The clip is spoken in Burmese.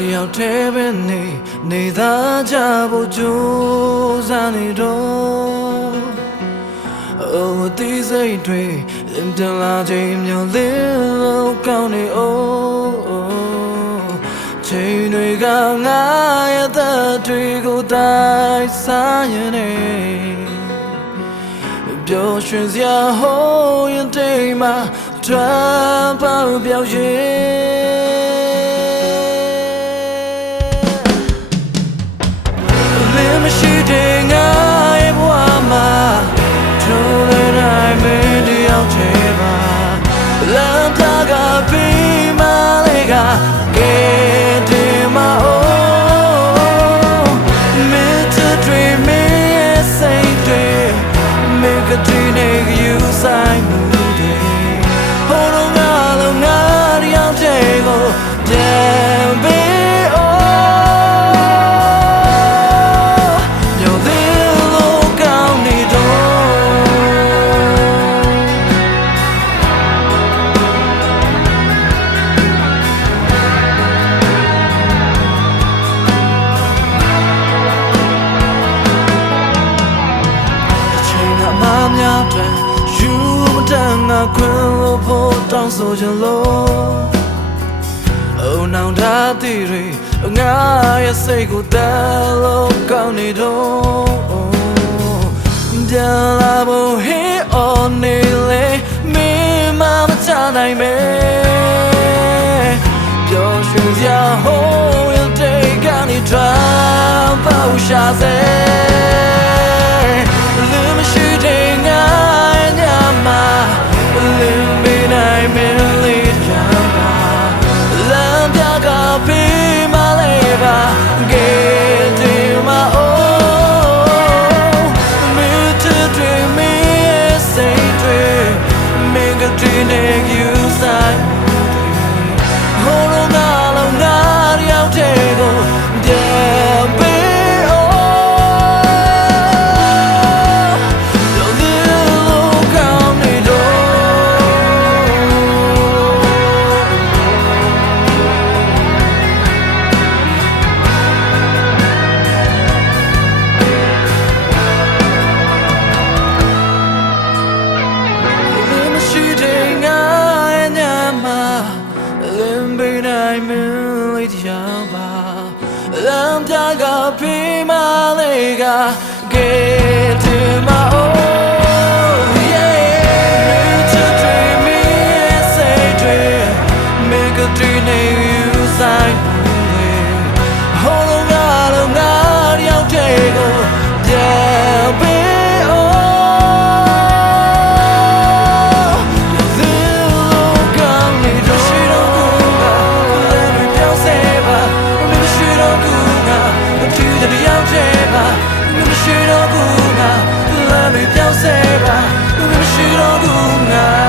ဒီရောက်တဲ့ပဲနေသားကြဖို့ကြိုးစားနေတော့အိုးဒီစိတ်တွေတလာချိန်မျိုးလေးလောက်ကောင်းနေအိုးချိန်တွေကငါရဲ့သက်တွေကိုတိုက်စားရင်နေပျော်ရွှင်စရာဟိုးရင်တိမ်မှာထွန်းပေါက်ပြောင်းရင်မရှိတဲ့ငါရဲ့ဘဝမှာထုံးတဲ့တိုင်းမင်းတယောက်တည်းပါလမ်းပြကပြီးမှလည်းကကဲတင်မအောင်မင်းတွေမင်းရဲ့စိတ်တွေမင်းကတည်းကယူဆိုင်မှုတွေဟိုတော့ငါလုံးငါတယောက်တည်းကိုပြန်ပြီးယူမတန်ငါခွင်လို့ဖို့တောင်းဆိုချင်လို့အိုးနောင်တသည်တွေငါရဲ့စိတ်ကိုတန်လို့ကောင်းနေတော့ပြန်လာဖို့ဟေးအော်နေလေမင်းမချနိုင်မယ်ပျော်ရွှင်စရာဟိုးရင်တိတ်ကနေထွန်းပေါက်ရှာစေလူမရှိတဲ့ငါလမ်းပြကပြီးမှလည်းကကဲတင်မအောင်မင်းစိတ်တွေမင်းကတည်းကယူဆိုင်ဟိုလုံးငါတယောက်တည်းကိုပြန်ပြီးရှိတော့ကူငါလမ်းတွေပြောင်းစေပါမရှိတော့ကူငါ